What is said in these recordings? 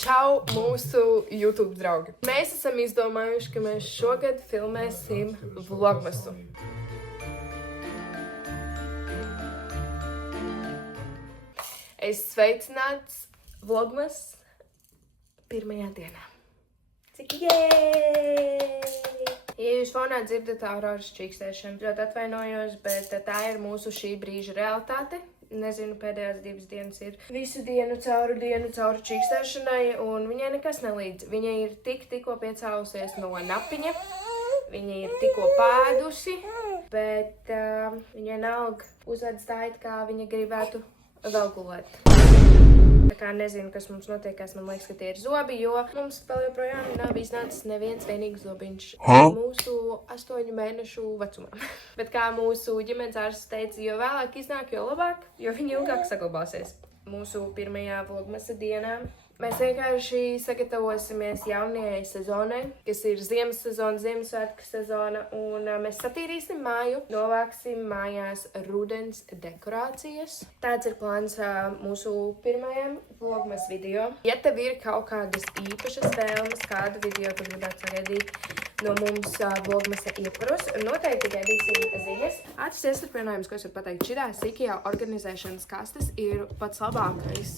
Čau, mūsu YouTube draugi! Mēs esam izdomājuši, ka mēs šogad filmēsim vlogmasu. Es sveicināts vlogmas pirmajā dienā. Cik jēj! Ja jūs fonā dzirdat Auroras čīkstēšanu, ļoti atvainojos, bet tā ir mūsu šī brīža realitāte. Nezinu, pēdējās 2 dienas ir visu dienu cauri čīkstēšanai, un viņai nekas nelīdz. Viņa ir tikko piecēlusies no napiņa, viņa ir tikko pēdusi, bet viņai nalga uzvedas tā, it kā viņa gribētu vēl gulēt. Tā kā nezinu, kas mums notiekās, man liekas, ka tie ir zobi, jo mums vēl joprojām nav iznācis neviens vienīgs zobiņš mūsu 8 mēnešu vecumā. Bet kā mūsu ģimenes ārsts teica, jo vēlāk iznāk, jo labāk, jo viņi ilgāk saglabāsies. Mūsu pirmajā vlogmasa dienā mēs vienkārši sagatavosimies jaunajai sezonai, kas ir ziemas sezona, Ziemassvētku sezona, un mēs satīrīsim māju, novāksim mājās rudens dekorācijas. Tāds ir plāns mūsu pirmajam vlogmas video. Ja tev ir kaut kādas īpašas vēlmes, kādu video tu gribētu sagaidīt no mums vlogmasa ietvaros, noteikti gaidīsim ziņas. Ātrs iestarpinājums, ko es varu pateikt, šitās IKEA organizēšanas kastes ir pats labākais,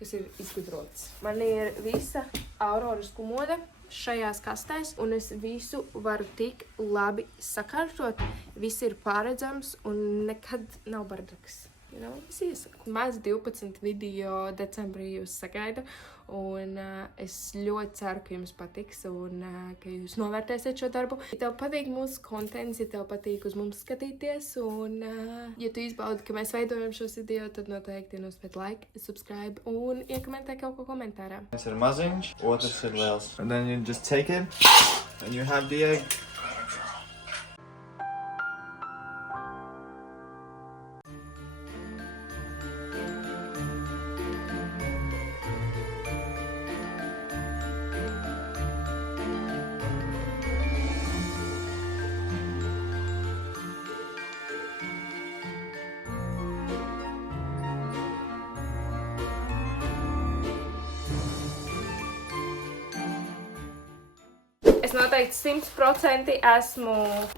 kas ir izgudrots. Man ir visa Auroras komoda šajās kastēs, un es visu varu tik labi sakārtot. Viss ir pārredzams un nekad nav bardaks. Es iesaku. Maz 12 video decembrī jūs sagaidu, un es ļoti ceru, ka jums patiks un ka jūs novērtēsiet šo darbu. Ja tev patīk mūsu kontents, ja tev patīk uz mums skatīties, un ja tu izbaudi, ka mēs veidojam šos video, tad noteikti nospied like, subscribe un iekomentē kaut ko komentārā. Viens ir maziņš, otrs ir liels. And then you just take it, and you have the egg. Es noteikti 100% esmu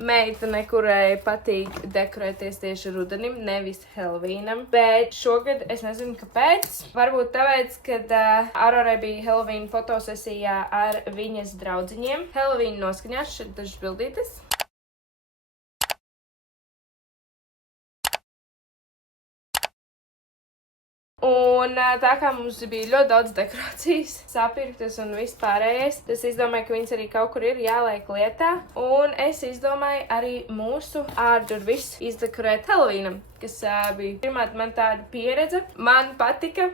meitene, kurai patīk dekorēties tieši rudenim, nevis Helovīnam. Bet šogad es nezinu, kāpēc. Varbūt tāpēc, kad Aurorai bija Helovīna fotosesijā ar viņas draudziņiem. Helovīna noskaņās, šeit dažas bildītes. Un tā kā mums bija ļoti daudz dekorācijas, sapirktas un viss pārējais, es izdomāju, ka viņas arī kaut kur ir jāliek lietā. Un es izdomāju arī mūsu ārdurvis izdekorēt Helovīnam, kas bija pirmā man tāda pieredze. Man patika.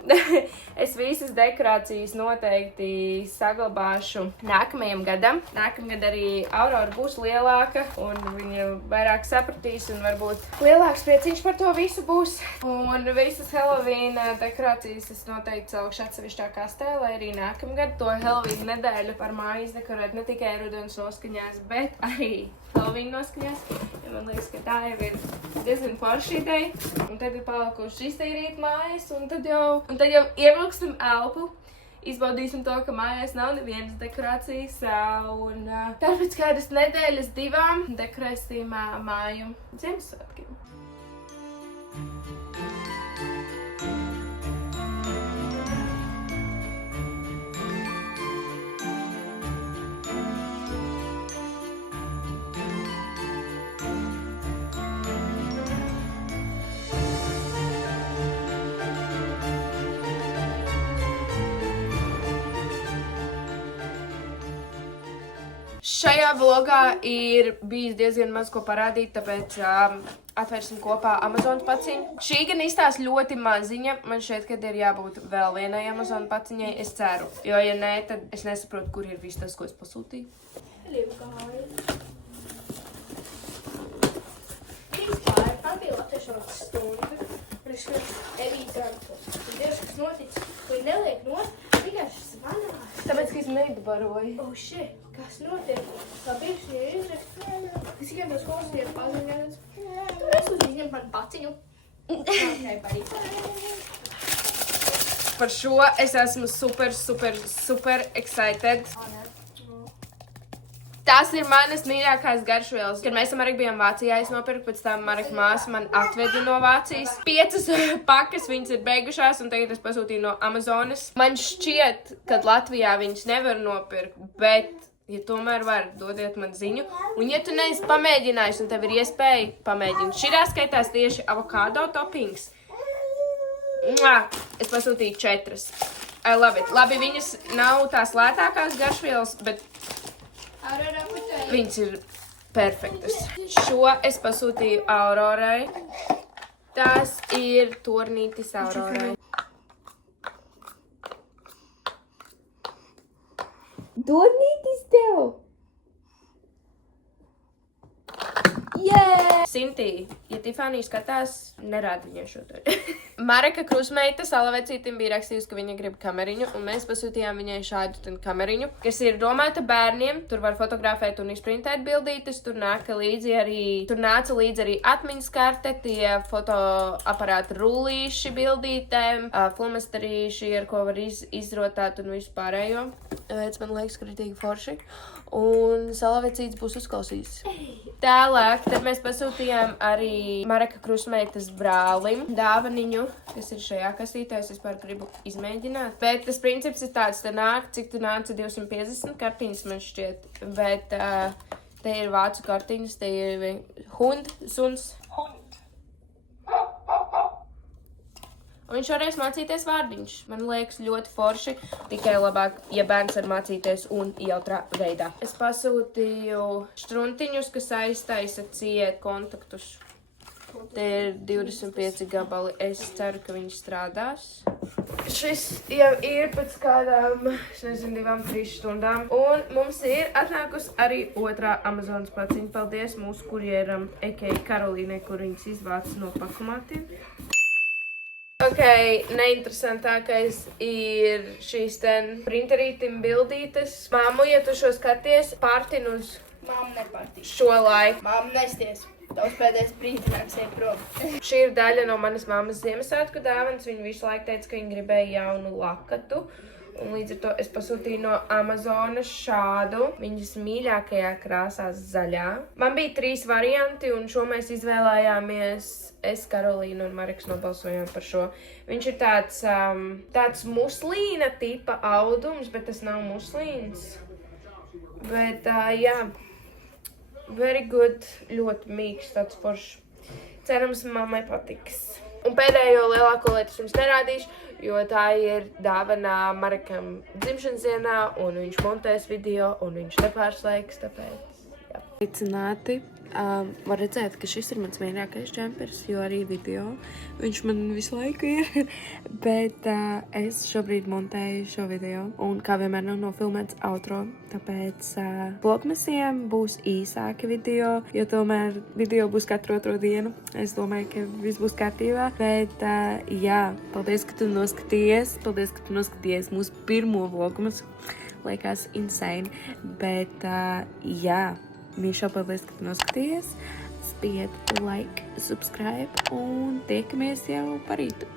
Es visas dekorācijas noteikti saglabāšu nākamajam gadam. Nākamgad arī Aurora būs lielāka, un viņa vairāk sapratīs, un varbūt lielāks prieciņš par to visu būs. Un visas Helovīna dekorācijas es noteikti saukšu atsevišķā kastē, lai arī nākamgad to Helovīna nedēļu par māju izdekorēt ne tikai rudens noskaņās, bet arī Helovīna noskaņās. Ja man liekas, ka tā jau ir diezgan forša ideja. Un tad ir palikuši iztīrīt mājas, un tad jau ievilksim elpu. Izbaudīsim to, ka mājās nav nevienas dekorācijas, un pēc kādas nedēļas 2 dekorēsim māju Ziemassvētkiem. Šajā vlogā ir bijis diezgan maz ko parādīt, tāpēc atvērsim kopā Amazon paciņu. Šī gan izstās ļoti maziņa. Man šķiet, ka ir jābūt vēl vienai Amazon paciņai, es ceru. Jo, ja nē, tad es nesaprotu, kur ir viss tas, ko es pasūtīju. Vispār, man bija latviešanas stunda. Es Evīzantu. Dievs, kas noticis, ko neliek nost, vienkārši svanās. Tāpēc, ka es nebaroju. Oh, shit, kas notiek? Labi, šī ir izraksts. Es tikai no skolas ir paziņots. Tu nesu izņemt man paciņu. Okay, buddy. par šo es esmu super excited. Tas ir manas mīļākās garšvielas. Kad mēs arī bijām Vācijā, es nopirku, pēc tam Mareka māsa man atveda no Vācijas. 5 pakas, viņas ir beigušās, un tagad es pasūtīju no Amazonas. Man šķiet, ka Latvijā viņas nevar nopirkt, bet, ja tomēr var, dodiet man ziņu. Un ja tu neesi pamēģinājis, un tev ir iespēja pamēģināt, šitā skaitās tieši avokado toppings. Es pasūtīju 4. I love it. Labi, viņas nav tās lētākās garšvielas, bet viņas ir perfektas. Šo es pasūtīju Aurorai. Tas ir tornītis Aurorai. Tornītis tev! Yeah! Sintī, ja Tifānija skatās, nerāda viņai šo to. Mareka krusmeita Salavecītim bija rakstījusi, ka viņa grib kameriņu, un mēs pasūtījām viņai šādu kameriņu, kas ir domāta bērniem. Tur var fotografēt un izprintēt bildītes, tur nāca līdzi arī atmiņas karte, tie fotoaparāta rullīši bildītēm, flomasterīši, ar ko var izrotāt un visu pārējo. Veids man liekas kritīgi forši. Un Salavecīts būs uzklausījis. Tālāk, tad mēs pasūtījām arī Mareka krusmeitas brālim dāvaniņu, kas ir šajā kasītē. Es vispār gribu izmēģināt. Bet tas princips ir tāds, te nāk, cik tu nāca 250 kartiņas man šķiet. Bet te ir vācu kartiņas, te ir suns. Un viņš varēs mācīties vārdiņš. Man liekas ļoti forši, tikai labāk, ja bērns var mācīties un jautrā veidā. Es pasūtīju štruntiņus, kas aiztaisa ciet kontaktus. Te ir 25 gabali. Es ceru, ka viņi strādās. Šis jau ir pēc kādām, 2-3 stundām. Un mums ir atnākusi arī otrā Amazonas paciņa. Paldies mūsu kurjeram, a.k.a. Karolīnai, kur viņas izvāca no pakumātiem. Ok, neinteresantākais ir šīs printerītim bildītes. Māmu, ja tu šo skaties, pārtin uz Māmu nepārtīk. šo laiku. Māmu nesties. Tavs pēdējais brīdinājums ej prom. Šī ir daļa no manas mammas Ziemassvētku dāvanas. Viņa visu laiku teica, ka viņa gribēja jaunu lakatu. Un līdz ar to es pasūtīju no Amazonas šādu, viņas mīļākajā krāsā zaļā. Man bija 3 varianti, un šo mēs izvēlējāmies. Es, Karolīna un Mareks nobalsojām par šo. Viņš ir tāds muslīna tipa audums, bet tas nav muslīns. Bet, jā, very good, ļoti mīksts, tāds foršs. Cerams, mammai patiks. Un pēdējo lielāko lietu es jums nerādīšu, jo tā ir dāvana Marekam dzimšanas dienā, un viņš montēs video, un viņš nepārslēgs, tāpēc, jā. Sveicināti! Var redzēt, ka šis ir mans mīļākais džempers, jo arī video viņš man visu laiku ir. Bet es šobrīd montēju šo video, un kā vienmēr nav nofilmēts outro, tāpēc vlogmasiem būs īsāki video, jo tomēr video būs katru otro dienu. Es domāju, ka viss būs kārtībā. Bet jā, paldies, ka tu noskatījies. Paldies, ka tu noskatījies mūsu pirmo vlogmas. Liekas insane. Bet jā. Mīšo, paldies, ka tu noskatījies. Spied like, subscribe un tiekamies jau par rītu.